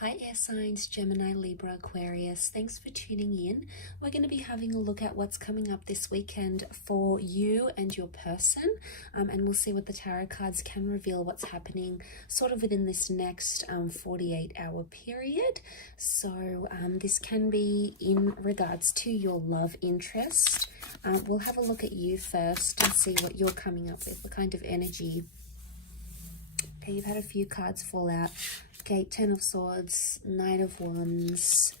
Hi air signs, Gemini, Libra, Aquarius. Thanks for tuning in. We're going to be having a look at what's coming up this weekend for you and your person. And we'll see what the tarot cards can reveal what's happening sort of within this next 48-hour period. So this can be in regards to your love interest. We'll have a look at you first and see what you're coming up with, what kind of energy. Okay, you've had a few cards fall out. Okay, Ten of Swords, Knight of Wands,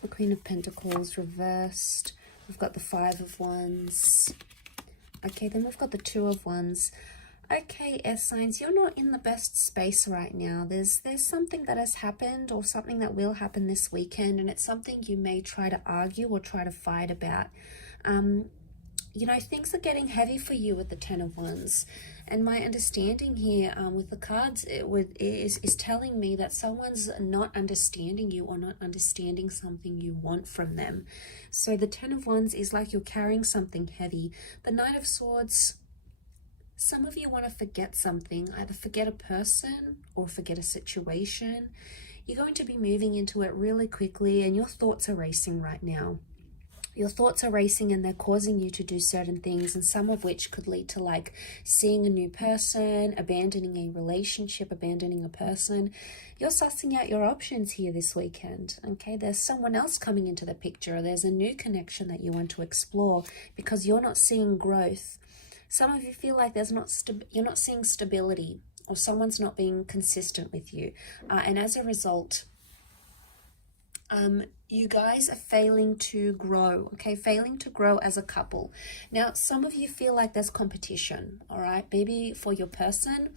the Queen of Pentacles reversed. We've got the Five of Wands. Okay, then we've got the Two of Wands. Okay, air signs, you're not in the best space right now. There's something that has happened or something that will happen this weekend, and it's something you may try to argue or try to fight about. You know, things are getting heavy for you with the Ten of Wands. And my understanding here with the cards is telling me that someone's not understanding you or not understanding something you want from them. So the Ten of Wands is like you're carrying something heavy. The Knight of Swords, some of you want to forget something, either forget a person or forget a situation. You're going to be moving into it really quickly and your thoughts are racing right now. Your thoughts are racing and they're causing you to do certain things, and some of which could lead to like seeing a new person, abandoning a relationship, abandoning a person. You're sussing out your options here this weekend, okay? There's someone else coming into the picture. There's a new connection that you want to explore because you're not seeing growth. Some of you feel like you're not seeing stability, or someone's not being consistent with you. And as a result, you guys are failing to grow, okay? Failing to grow as a couple. Now, some of you feel like there's competition, all right? Maybe for your person,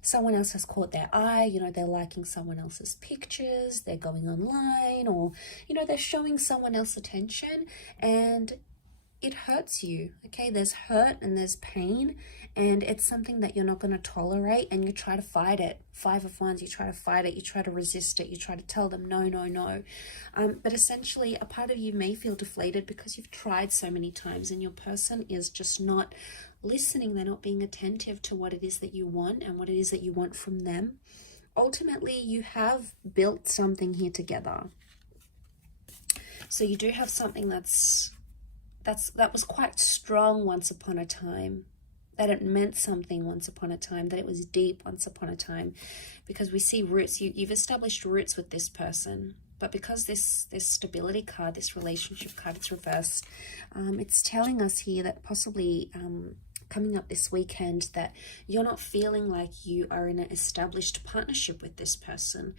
someone else has caught their eye, you know, they're liking someone else's pictures, they're going online, or, you know, they're showing someone else attention, and it hurts you, okay? There's hurt and there's pain, and it's something that you're not going to tolerate, and you try to fight it. Five of Wands, you try to fight it, you try to resist it, you try to tell them no, no, no. But essentially, a part of you may feel deflated because you've tried so many times and your person is just not listening. They're not being attentive to what it is that you want and what it is that you want from them. Ultimately, you have built something here together. So you do have something that was quite strong once upon a time, that it meant something once upon a time, that it was deep once upon a time, because we see roots. You've established roots with this person, but because this stability card, this relationship card, it's reversed, it's telling us here that possibly coming up this weekend that you're not feeling like you are in an established partnership with this person.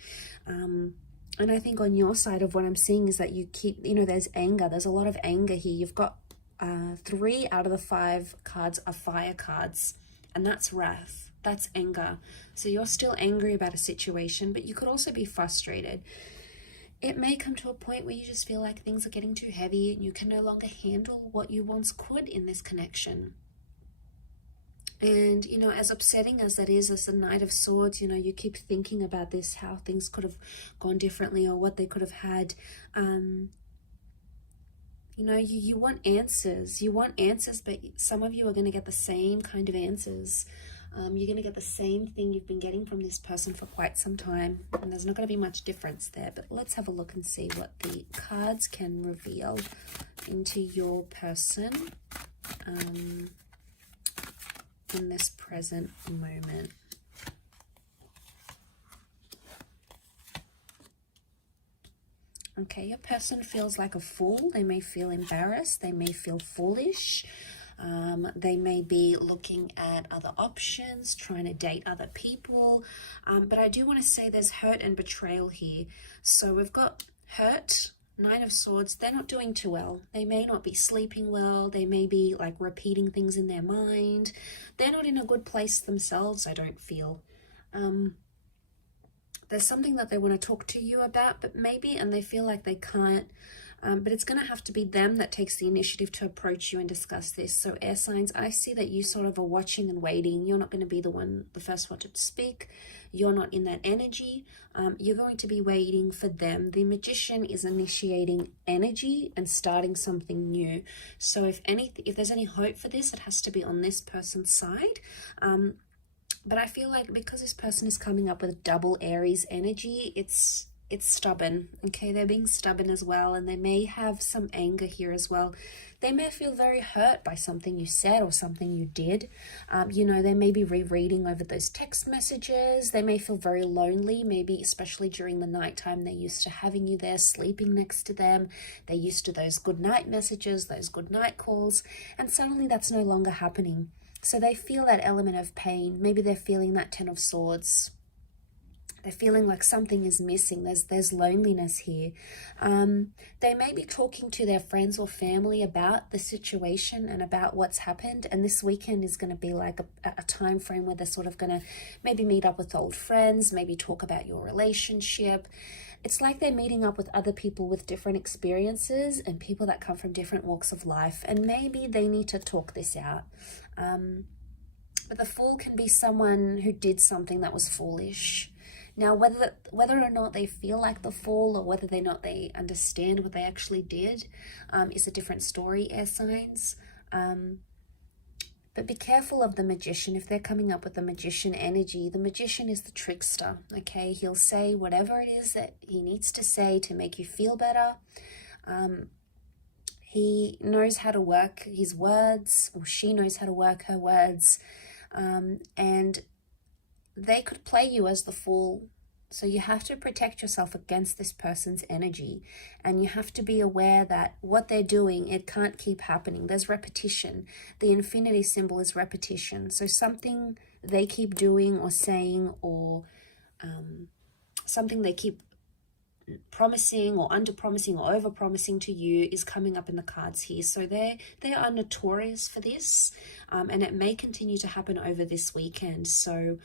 And I think on your side of what I'm seeing is that you keep, you know, there's anger. There's a lot of anger here. You've got 3 out of the 5 cards are fire cards, and that's wrath. That's anger. So you're still angry about a situation, but you could also be frustrated. It may come to a point where you just feel like things are getting too heavy and you can no longer handle what you once could in this connection. And, you know, as upsetting as that is, as the Knight of Swords, you know, you keep thinking about this, how things could have gone differently or what they could have had. You know, you want answers. You want answers, but some of you are going to get the same kind of answers. You're going to get the same thing you've been getting from this person for quite some time. And there's not going to be much difference there. But let's have a look and see what the cards can reveal into your person in this present moment. Okay, your person feels like a fool. They may feel embarrassed. They may feel foolish. They may be looking at other options, trying to date other people. But I do want to say there's hurt and betrayal here. So we've got hurt, Nine of Swords. They're not doing too well. They may not be sleeping well. They may be like repeating things in their mind. They're not in a good place themselves, I don't feel. There's something that they want to talk to you about, but maybe, and they feel like they can't, but it's going to have to be them that takes the initiative to approach you and discuss this. So air signs, I see that you sort of are watching and waiting. You're not going to be the first one to speak. You're not in that energy. You're going to be waiting for them. The Magician is initiating energy and starting something new. So if there's any hope for this, it has to be on this person's side. But I feel like because this person is coming up with double Aries energy, it's stubborn, okay? They're being stubborn as well, and they may have some anger here as well. They may feel very hurt by something you said or something you did. You know, they may be rereading over those text messages. They may feel very lonely, maybe especially during the nighttime. They're used to having you there, sleeping next to them. They're used to those good night messages, those good night calls, and suddenly that's no longer happening. So they feel that element of pain. Maybe they're feeling that Ten of Swords. They're feeling like something is missing. There's loneliness here. They may be talking to their friends or family about the situation and about what's happened. And this weekend is going to be like a time frame where they're sort of going to maybe meet up with old friends, maybe talk about your relationship. It's like they're meeting up with other people with different experiences and people that come from different walks of life. And maybe they need to talk this out. But the Fool can be someone who did something that was foolish. Now, whether or not they feel like the Fool or whether or not they understand what they actually did is a different story, air signs. But be careful of the Magician. If they're coming up with the Magician energy, the Magician is the trickster, okay? He'll say whatever it is that he needs to say to make you feel better. He knows how to work his words, or she knows how to work her words. And they could play you as the Fool. So you have to protect yourself against this person's energy. And you have to be aware that what they're doing, it can't keep happening. There's repetition. The infinity symbol is repetition. So something they keep doing or saying, or something they keep promising or under promising or over promising to you is coming up in the cards here. So they are notorious for this, and it may continue to happen over this weekend. So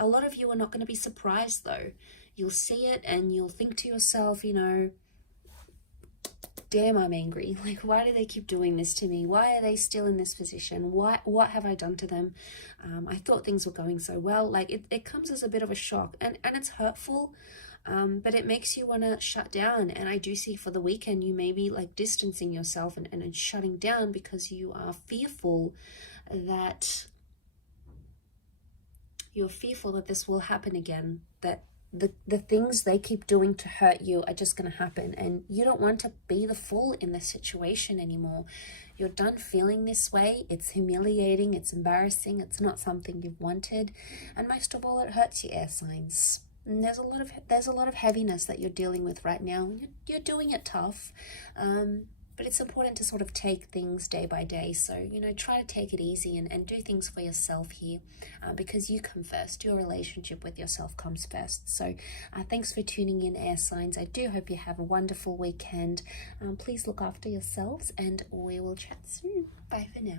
a lot of you are not going to be surprised though. You'll see it and you'll think to yourself, you know, damn, I'm angry. Like, why do they keep doing this to me? Why are they still in this position? What have I done to them? I thought things were going so well. Like it comes as a bit of a shock, and it's hurtful. But it makes you want to shut down. And I do see for the weekend, you may be like distancing yourself and shutting down because you are fearful that this will happen again, that the things they keep doing to hurt you are just going to happen. And you don't want to be the Fool in this situation anymore. You're done feeling this way. It's humiliating. It's embarrassing. It's not something you've wanted. And most of all, it hurts your air signs. And there's a lot of heaviness that you're dealing with right now. You're doing it tough, but it's important to sort of take things day by day. So, you know, try to take it easy and do things for yourself here, because you come first. Your relationship with yourself comes first. So thanks for tuning in, air signs. I do hope you have a wonderful weekend. Please look after yourselves, and we will chat soon. Bye for now.